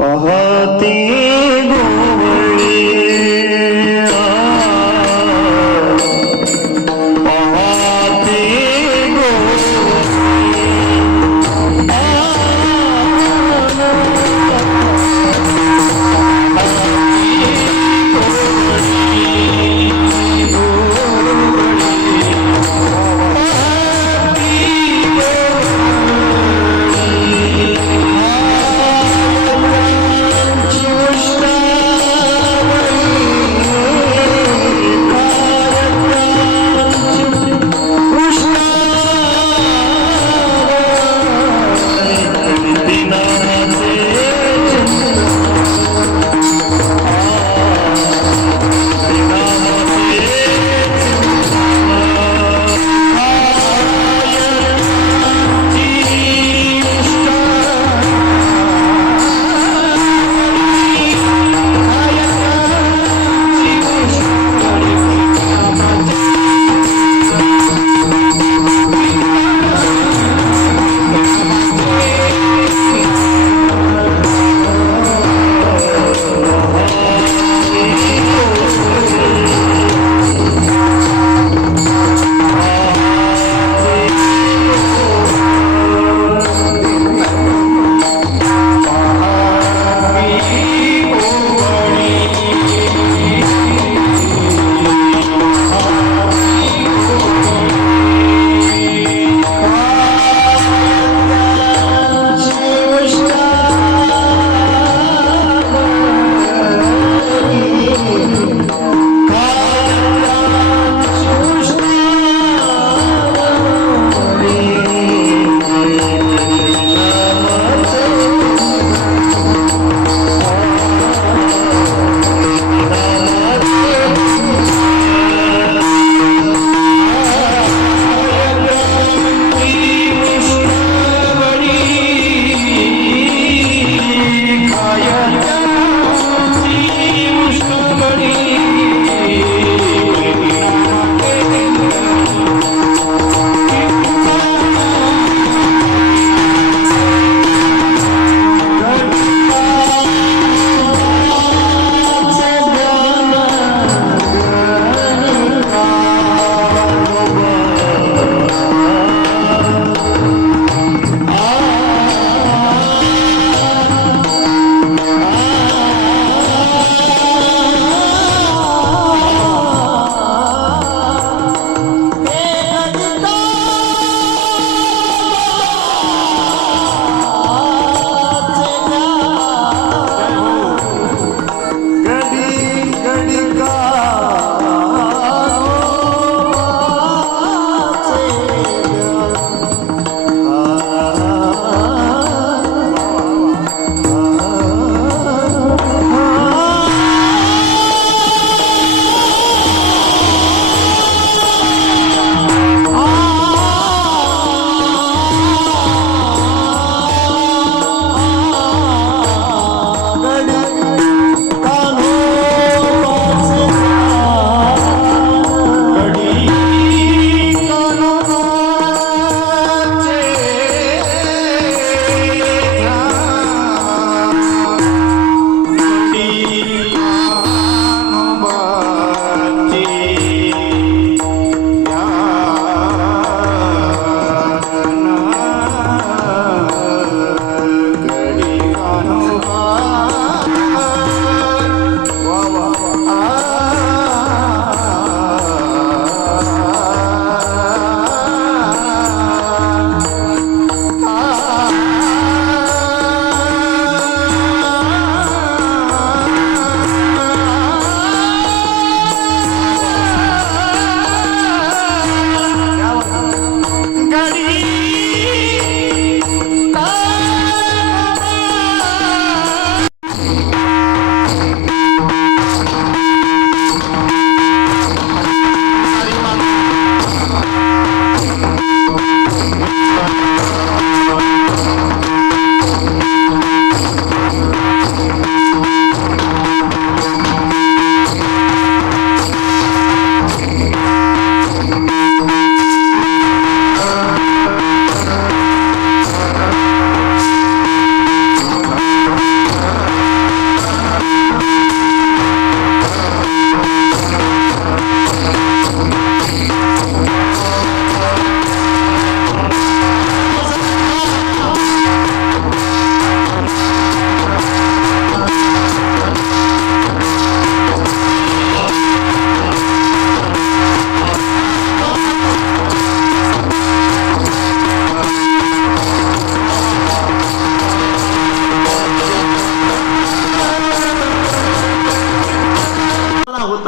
पाहते गोवळे पाहते Krishna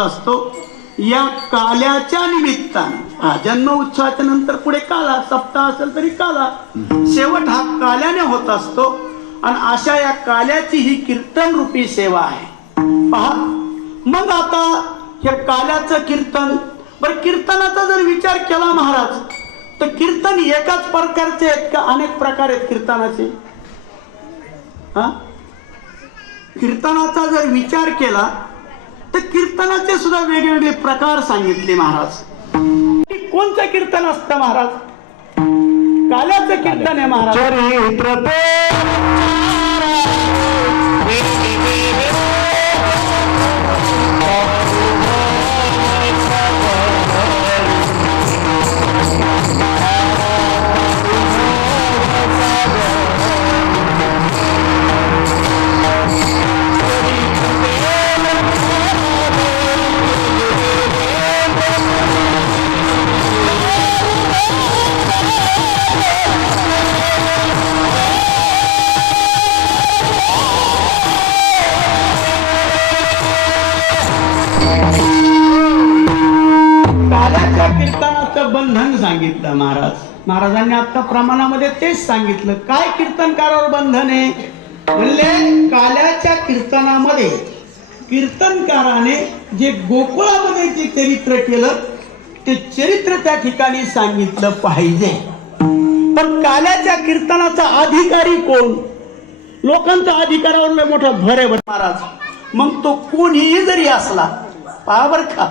असतो या काल्याच्या निमित्ताने. जन्म उत्सवाच्या नंतर पुढे काला, सप्ताह असेल तरी काला, शेवट हा काल्याने होत असतो. आणि अशा या काल्याची ही कीर्तन रूपी सेवा आहे. पहा मग आता हे काल्याचं कीर्तन, बरं कीर्तनाचा जर विचार केला महाराज तर कीर्तन एकाच प्रकारचे आहेत का अनेक प्रकार आहेत कीर्तनाचे? कीर्तनाचा जर विचार केला तर कीर्तनाचे सुद्धा वेगवेगळे प्रकार सांगितले महाराज. कोणतं कीर्तन असतं महाराज? काल्याचं कीर्तन आहे महाराज. चरित्र कीर्तनाचं बंधन सांगितलं महाराजांनी आता प्रमाणामध्ये तेच सांगितलं. काय कीर्तनकारावर बंधन आहे म्हणले? काल्याच्या कीर्तनामध्ये कीर्तनकाराने जे गोकुळामध्ये जे चरित्र केलं ते चरित्र त्या ठिकाणी सांगितलं पाहिजे. पण काल्याच्या कीर्तनाचा अधिकारी कोण? लोकांचा अधिकारावर मोठा भर आहे महाराज. मग तो कोणीही जरी असला, पहा बर का,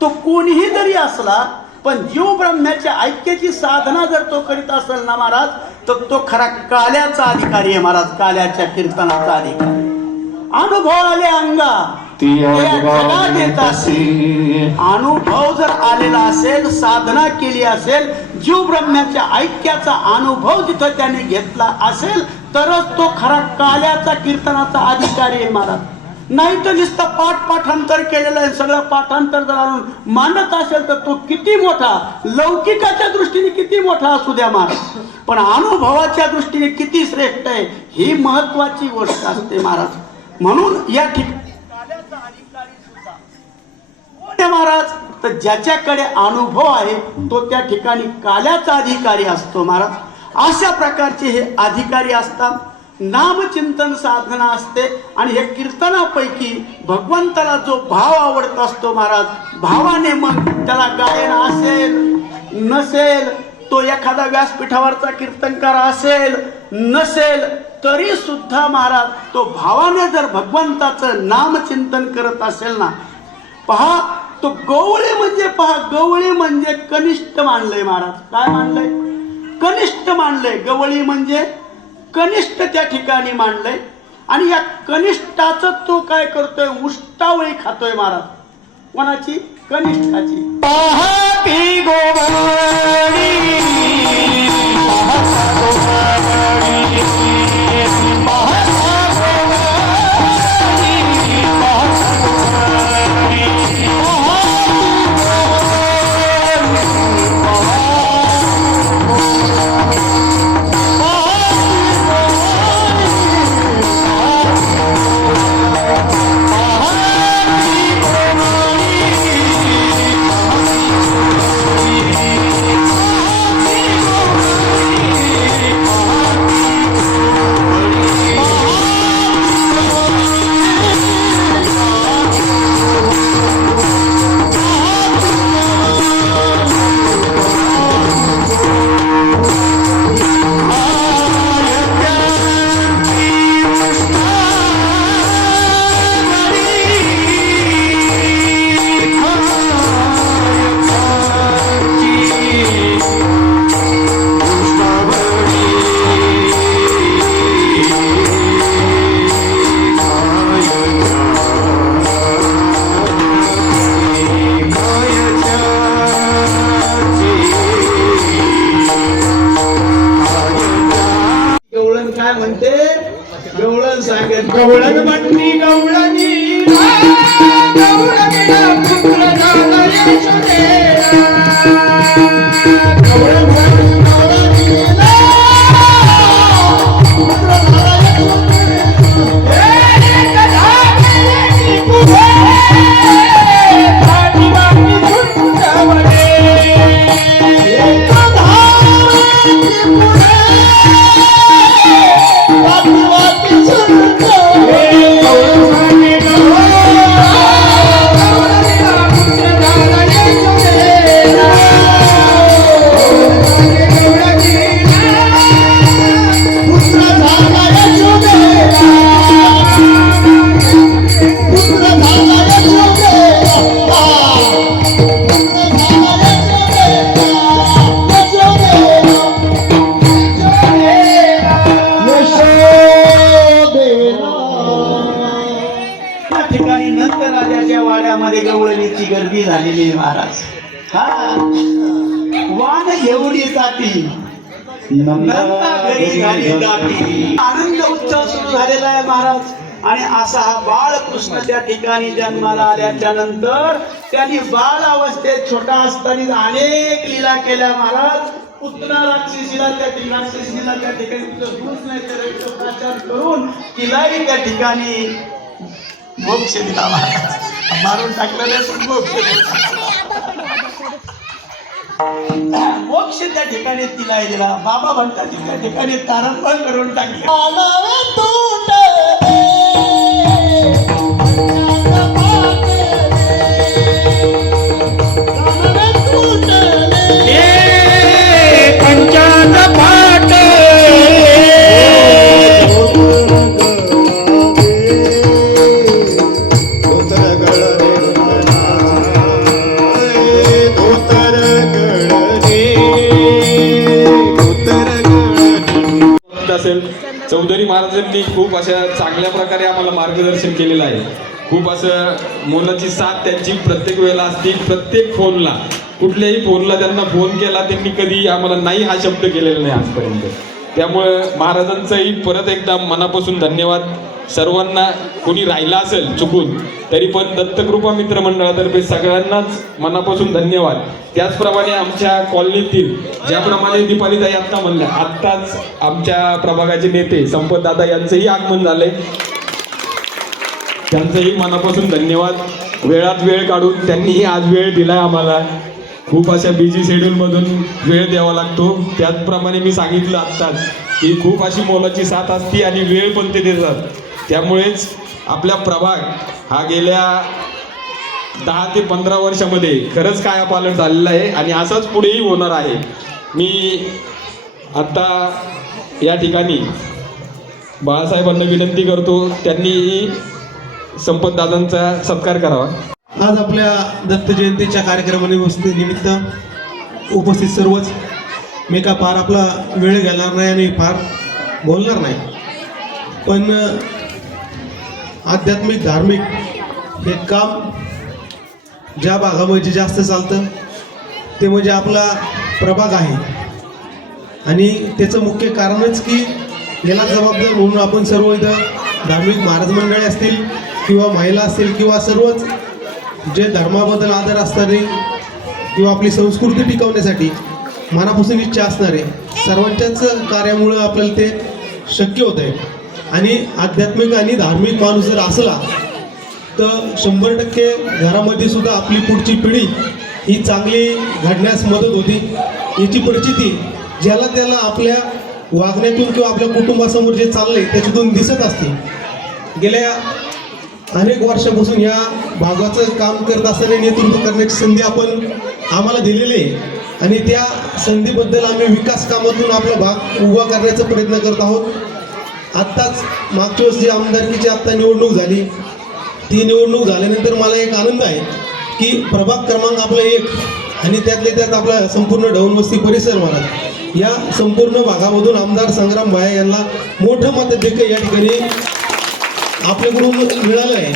तो कोणीही जरी असला पण जीव ब्रह्म्याच्या ऐक्याची साधना जर तो करीत असेल ना महाराज तर तो खरा काल्याचा अधिकारी आहे महाराज. काल्याच्या कीर्तनाचा अधिकारी. अनुभव आले अंगा जगात येत असेल, अनुभव जर आलेला असेल, साधना केली असेल, जीव ब्रह्म्याच्या ऐक्याचा अनुभव जिथं त्याने घेतला असेल तरच तो खरा काल्याचा कीर्तनाचा अधिकारी आहे महाराज. नाही तर नुसतं पाठांतर केलेलं आहे, सगळं पाठांतर जर आणून मानत असेल तर तो किती मोठा, लौकिकाच्या दृष्टीने किती मोठा असू द्या महाराज, पण अनुभवाच्या दृष्टीने किती श्रेष्ठ आहे ही महत्वाची गोष्ट असते महाराज. म्हणून या ठिकाणी काल्याचा अधिकारी सुद्धा कोण आहे महाराज? तर ज्याच्याकडे अनुभव आहे तो त्या ठिकाणी काल्याचा अधिकारी असतो महाराज. अशा प्रकारचे हे अधिकारी असतात. नामचिंतन साधना असते आणि हे कीर्तनापैकी भगवंताला जो भाव आवडत असतो महाराज, भावाने मग त्याला गायन असेल नसेल, तो एखादा व्यासपीठावरचा कीर्तनकार असेल नसेल तरी सुद्धा महाराज तो भावाने जर भगवंताचं नामचिंतन करत असेल ना, पहा तो गवळी म्हणजे, पहा गवळी म्हणजे कनिष्ठ मानलंय महाराज. काय मानलंय? कनिष्ठ मानलंय. गवळी म्हणजे कनिष्ठ त्या ठिकाणी मांडलंय. आणि या कनिष्ठाच तो काय करतोय? उष्टावळी खातोय महाराज. कोणाची? कनिष्ठाची. पाहती गोवाडी गवळण म्हणती गवळणी गवळणीला पुत्र झाला यशोदेला. गवळण म्हणती गवळणीला पुत्र झाला यशोदेला. मंदिरामध्ये गवळणीची गर्दी झालेली आहे महाराज. हा वाण एवढी जाती नंदा घरी घरी जाती. आनंद उत्सव सुरू झालेला आहे महाराज. आणि असा हा बाळकृष्ण त्या ठिकाणी जन्माला आल्याच्या नंतर त्यांनी बाळ अवस्थेत छोटा असताना अनेक लीला केल्या महाराज. पुतना राक्षसीला त्या ठिकाणी दूध नाही तर प्रचार करून तिलाही त्या ठिकाणी मोक्ष दिला महाराज. मारून टाकलं नाही पण मोक्ष दिला. मोक्ष त्या ठिकाणी तिलाही दिला. बाबा म्हणतात त्या ठिकाणी तारंबळ करून टाकले. असेल चौधरी महाराजांनी खूप अशा चांगल्या प्रकारे आम्हाला मार्गदर्शन केलेलं आहे. खूप असं मोलाची साथ त्यांची प्रत्येक वेळेला असते. प्रत्येक फोनला कुठल्याही फोनला त्यांना फोन केला त्यांनी कधी आम्हाला नाही हा शब्द केलेला नाही आजपर्यंत. त्यामुळं महाराजांचंही परत एकदा मनापासून धन्यवाद. सर्वांना कोणी राहिला असेल चुकून तरी पण दत्तकृपा मित्र मंडळातर्फे सगळ्यांनाच मनापासून धन्यवाद. त्याचप्रमाणे आमच्या कॉलनीतील ज्याप्रमाणे दीपालीताई आत्ता म्हणल्या आत्ताच आमच्या प्रभागाचे नेते संपत दादा यांचंही आगमन झालंय. त्यांचंही मनापासून धन्यवाद. वेळात वेळ काढून त्यांनीही आज वेळ दिलाय आम्हाला. खूप अशा बिझी शेड्यूलमधून वेळ द्यावा लागतो. त्याचप्रमाणे मी सांगितलं आत्ताच की खूप अशी मोलाची साथ असते आणि वेळ पण ते देतात. त्यामुळेच आपल्या प्रभाग हा गेल्या 10 ते 15 वर्षामध्ये खरंच कायापालट झालेला आहे आणि असाच पुढेही होणार आहे. मी आता या ठिकाणी बाळासाहेबांना विनंती करतो त्यांनी संपत दादांचा सत्कार करावा. आज आपल्या दत्त जयंतीच्या कार्यक्रमानिमित्त उपस्थित सर्वच मी का फार आपला वेळ घेणार नाही आणि फार बोलणार नाही, पण आध्यात्मिक धार्मिक हे काम ज्या भागामध्ये जास्त चालतं ते म्हणजे आपला प्रभाग आहे. आणि त्याचं मुख्य कारणच की याला जबाबदार म्हणून आपण सर्व इथं धार्मिक महाराज मंडळी असतील किंवा महिला असतील किंवा सर्वच जे धर्माबद्दल आदर असणारे किंवा आपली संस्कृती टिकवण्यासाठी मनापासून इच्छा असणारे सर्वांच्याच कार्यामुळं आपल्याला ते शक्य होत आहे. आणि आध्यात्मिक आणि धार्मिक माणूस जर असला तर 100% घरामध्ये सुद्धा आपली पुढची पिढी ही चांगली घडण्यास मदत होती. याची परिस्थिती ज्याला त्याला आपल्या वागण्यातून किंवा आपल्या कुटुंबासमोर जे चाललंय त्याच्यातून दिसत असते. गेल्या अनेक वर्षापासून या भागाचं काम करत असताना नेतृत्व करण्याची संधी आम्हाला दिलेली आहे आणि त्या संधीबद्दल आम्ही विकास कामातून आपला भाग उभा करण्याचा प्रयत्न करत आहोत. आत्ताच मागच्या वर्षी आमदारकीची आत्ता निवडणूक झाली. ती निवडणूक झाल्यानंतर मला एक आनंद आहे की प्रभाग क्रमांक आपला 1 आणि त्यातल्या त्यात आपला संपूर्ण ढवणवस्ती परिसर महाराज या संपूर्ण भागामधून आमदार संग्राम भाया यांना मोठं मताधिक्य या ठिकाणी आपल्याकडून मिळालं आहे.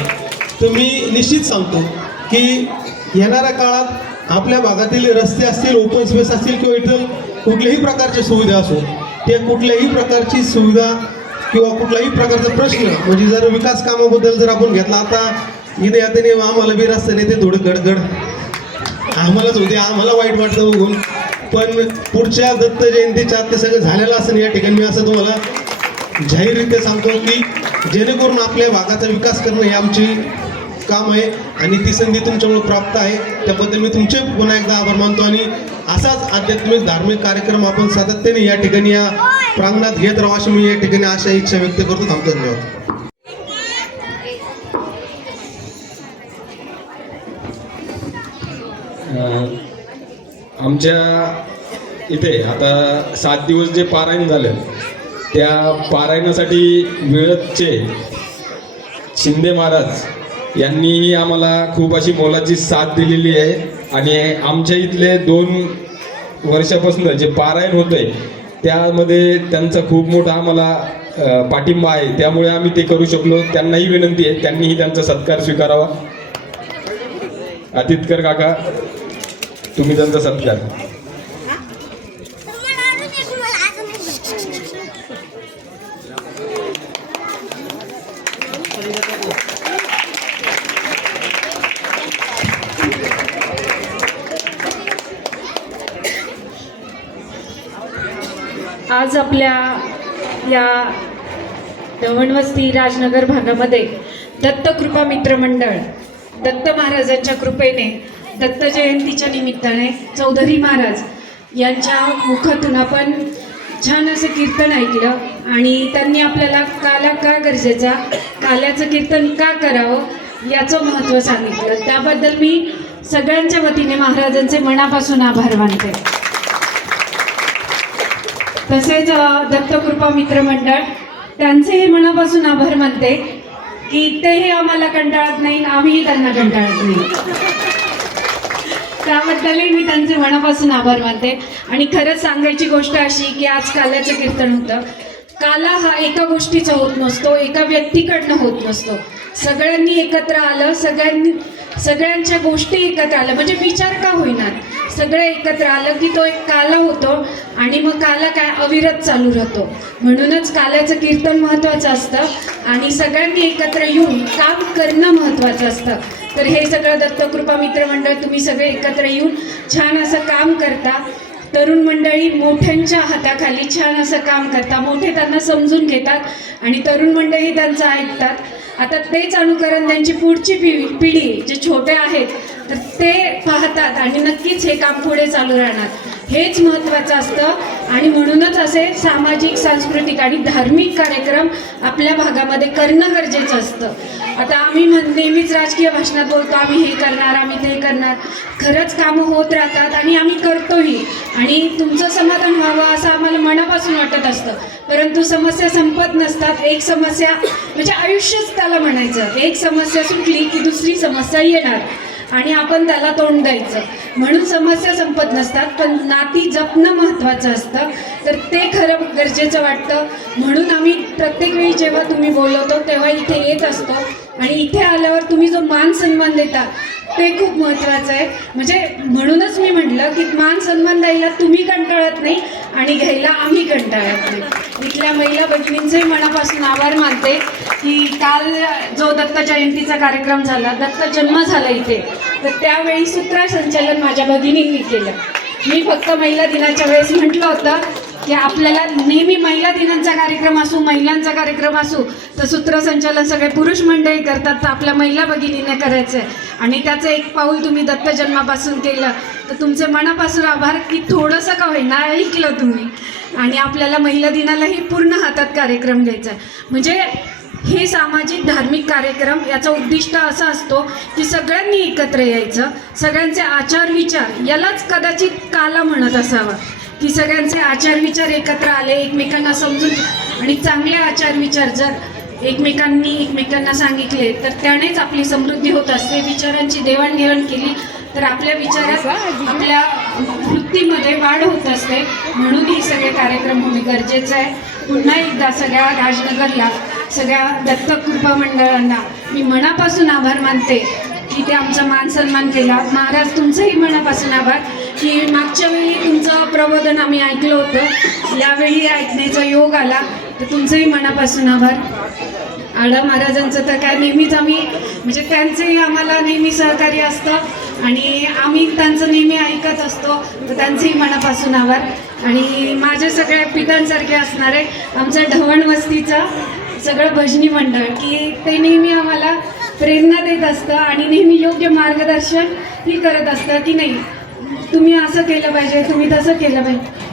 तर मी निश्चित सांगतो की येणाऱ्या काळात आपल्या भागातील रस्ते असतील, ओपन स्पेस असतील किंवा इतर कुठल्याही प्रकारच्या सुविधा असो, ते कुठल्याही प्रकारची सुविधा किंवा कुठलाही प्रकारचा प्रश्न म्हणजे जर विकास कामाबद्दल जर आपण घेतला, आता इथे यातने आम्हाला बी रस्त्याने ते थोडं गडगड आम्हालाच होते, आम्हाला वाईट वाटतं बघून. पण पुढच्या दत्त जयंतीच्या ते सगळं झालेलं असेल या ठिकाणी मी असं तुम्हाला जाहीररित्या सांगतो की जेणेकरून आपल्या भागाचा विकास करणं हे आमची काम आहे आणि ती संधी तुमच्यामुळे प्राप्त आहे. त्याबद्दल मी तुमचे पुन्हा एकदा आभार मानतो आणि असाच आध्यात्मिक धार्मिक कार्यक्रम आपण सातत्याने या ठिकाणी या प्रांगणात घेत राहू अशी मी या ठिकाणी आशा इच्छा व्यक्त करतो. थांबतो. धन्यवाद. आमच्या इथे आता 7 दिवस जे पारायण झालं त्या पारायणासाठी वेळचे शिंदे महाराज यांनी आम्हाला खूप अशी मोलाची साथ दिलेली आहे आणि आमच्या इथले 2 वर्षापासून जे पारायण होतंय त्यामध्ये त्यांचा खूप मोठा आम्हाला पाठिंबा आहे. त्यामुळे आम्ही ते करू शकलो. त्यांनाही विनंती आहे त्यांनीही त्यांचा सत्कार स्वीकारावा. अतितकर काका, तुम्ही त्यांचा सत्कार. आज आपल्या या दवणवस्ती राजनगर भागामध्ये दत्तकृपा मित्रमंडळ दत्त महाराजांच्या कृपेने दत्त जयंतीच्या निमित्ताने चौधरी महाराज यांच्या मुखातून आपण छान असं कीर्तन ऐकलं आणि त्यांनी आपल्याला काला का गरजेचा, काल्याचं कीर्तन का करावं याचं महत्त्व सांगितलं. त्याबद्दल मी सगळ्यांच्या वतीने महाराजांचे मनापासून आभार मानते. तसेच दत्तकृपा मित्रमंडळ त्यांचेही मनापासून आभार मानते की तेही आम्हाला कंटाळत नाही, आम्हीही त्यांना कंटाळत नाही. त्याबद्दलही मी त्यांचे मनापासून आभार मानते. आणि खरंच सांगायची गोष्ट अशी की आज काल्याचं कीर्तन होतं. काला हा एका गोष्टीचा होत नसतो, एका व्यक्तीकडनं होत नसतो. सगळ्यांनी एकत्र आलं, सगळ्यांच्या गोष्टी एकत्र आल्या, म्हणजे विचार का होईना सगळं एकत्र आलं की तो एक काला होतो आणि मग काला काय अविरत चालू राहतो. म्हणूनच काल्याचं कीर्तन महत्त्वाचं असतं आणि सगळ्यांनी एकत्र येऊन काम करणं महत्त्वाचं असतं. तर हे सगळं दत्तकृपा मित्रमंडळ तुम्ही सगळे एकत्र येऊन छान असं काम करता. तरुण मंडळी मोठ्यांच्या हाताखाली छान असं काम करता, मोठे त्यांना समजून घेतात आणि तरुण मंडळी त्यांचं ऐकतात. आता तेच अनुकरण त्यांची पुढची पिढी जे छोटे आहेत तर ते पाहतात आणि नक्कीच हे काम पुढे चालू राहणार. हेच महत्त्वाचं असतं आणि म्हणूनच असे सामाजिक, सांस्कृतिक आणि धार्मिक कार्यक्रम आपल्या भागामध्ये करणं गरजेचं असतं. आता आम्ही नेहमीच राजकीय भाषणात बोलतो आम्ही हे करणार, आम्ही ते करणार. खरंच कामं होत राहतात आणि आम्ही करतोही आणि तुमचं समाधान व्हावं असं आम्हाला मनापासून वाटत असतं. परंतु समस्या संपत नसतात. एक समस्या म्हणजे आयुष्यच त्याला म्हणायचं, एक समस्या सुटली की दुसरी समस्या येणार आणि आपण त्याला तोंड द्यायचं. म्हणून समस्या संपत नसतात, पण नाती जपणं महत्त्वाचं असतं. तर ते खरं गरजेचं वाटतं. म्हणून आम्ही प्रत्येक वेळी जेव्हा तुम्ही बोलवतो तेव्हा इथे येत असतो आणि इथे आल्यावर तुम्ही जो मान सन्मान देता ते खूप महत्त्वाचं आहे. म्हणजे म्हणूनच मी म्हटलं की मान सन्मान द्यायला तुम्ही कंटाळत नाही आणि घ्यायला आम्ही कंटाळत नाही. इथल्या महिला भगिनींचे मनापासून आभार मानते की काल जो दत्त जयंतीचा कार्यक्रम झाला, दत्त जन्म झाला इथे, तर त्यावेळी सूत्रसंचालन माझ्या भगिनींनी केलं. मी फक्त महिला दिनाच्या वेळेस म्हटलं होतं की आपल्याला नेहमी महिला दिनांचा कार्यक्रम असू, महिलांचा कार्यक्रम असू तर सूत्रसंचालन सगळे पुरुष मंडळी करतात, तर आपल्या महिला भगिनीने करायचं आहे. आणि त्याचं एक पाऊल तुम्ही दत्त जन्मापासून केलं तर तुमचे मनापासून आभार की थोडंसं का होईना ऐकलं तुम्ही. आणि आपल्याला महिला दिनालाही पूर्ण हातात कार्यक्रम घ्यायचा आहे. म्हणजे हे सामाजिक धार्मिक कार्यक्रम याचा उद्दिष्ट असा असतो की सगळ्यांनी एकत्र यायचं, सगळ्यांचे आचार विचार, यालाच कदाचित काला म्हणत असावा की सगळ्यांचे आचार विचार एकत्र आले, एकमेकांना समजून आणि चांगले आचार विचार जर एकमेकांना सांगितले तर त्यानेच आपली समृद्धी होत असते. विचारांची देवाणघेवाण केली तर आपल्या विचारात, आपल्या वृत्तीमध्ये वाढ होत असते. म्हणून हे सगळे कार्यक्रम होणे गरजेचं आहे. पुन्हा एकदा सगळ्या राजनगरला, सगळ्या दत्तकृपा मंडळांना मी मनापासून आभार मानते की ते आमचा मान सन्मान केला. महाराज तुमचंही मनापासून आभार की मागच्या वेळी तुमचं प्रबोधन आम्ही ऐकलं होतं, यावेळी ऐकण्याचा योग आला, तर तुमचंही मनापासून आभार. आढा महाराजांचं तर काय नेहमीच आम्ही म्हणजे त्यांचंही आम्हाला नेहमी सहकार्य असतं आणि आम्ही त्यांचं नेहमी ऐकत असतो, तर त्यांचंही मनापासून आभार. आणि माझे सगळे पितांसारखे असणारे आमच्या ढवणवस्तीचं सगळं भजनी मंडळ की ते नेहमी आम्हाला प्रेरणा देत असतं आणि नेहमी योग्य मार्गदर्शन ही करत असतं की नाही तुम्ही असं केलं पाहिजे, तुम्ही तसं केलं पाहिजे.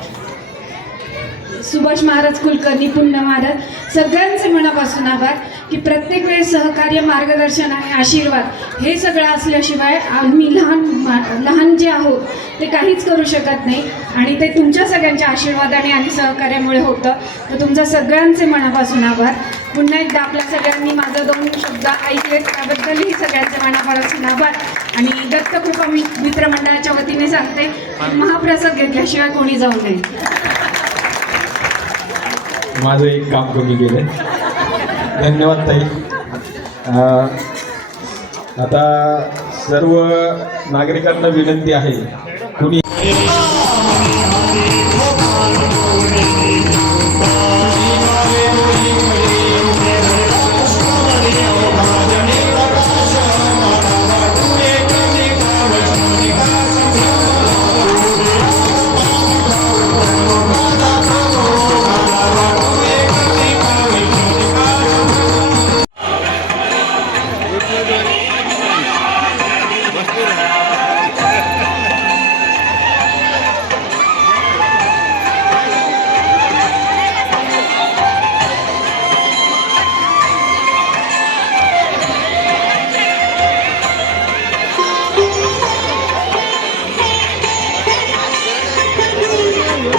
सुभाष महाराज कुलकर्णी, पुण्य महाराज, सगळ्यांचे मनापासून आभार की प्रत्येक वेळेस सहकार्य, मार्गदर्शन आणि आशीर्वाद हे सगळं असल्याशिवाय आम्ही लहान जे आहोत ते काहीच करू शकत नाही आणि ते तुमच्या सगळ्यांच्या आशीर्वादाने आणि सहकार्यामुळे होतं. तर तुमच्या सगळ्यांचे मनापासून आभार. पुन्हा एकदा आपल्या सगळ्यांनी माझं 2 शब्द ऐकले त्याबद्दलही सगळ्यांचे मनापासून आभार. आणि दत्तकृपा मित्रमंडळाच्या वतीने सांगते महाप्रसाद घेतल्याशिवाय कोणी जाऊ नये. माझं एक काम कमी केलं. धन्यवाद ताई. आता सर्व नागरिकांना विनंती आहे, कुणी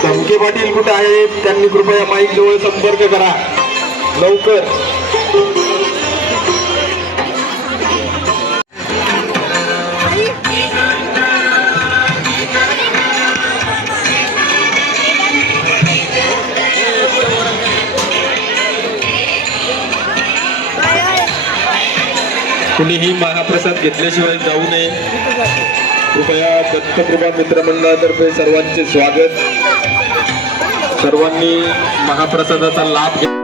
धमके पाटील कुठे आहेत? त्यांनी कृपया माईक जवळ संपर्क करा लवकर. कुणीही महाप्रसाद घेतल्याशिवाय जाऊ नये. कृपया दत्तकृपा मित्रमंडळातर्फे सर्वांचे स्वागत. सर्वांनी महाप्रसादाचा लाभ घ्या.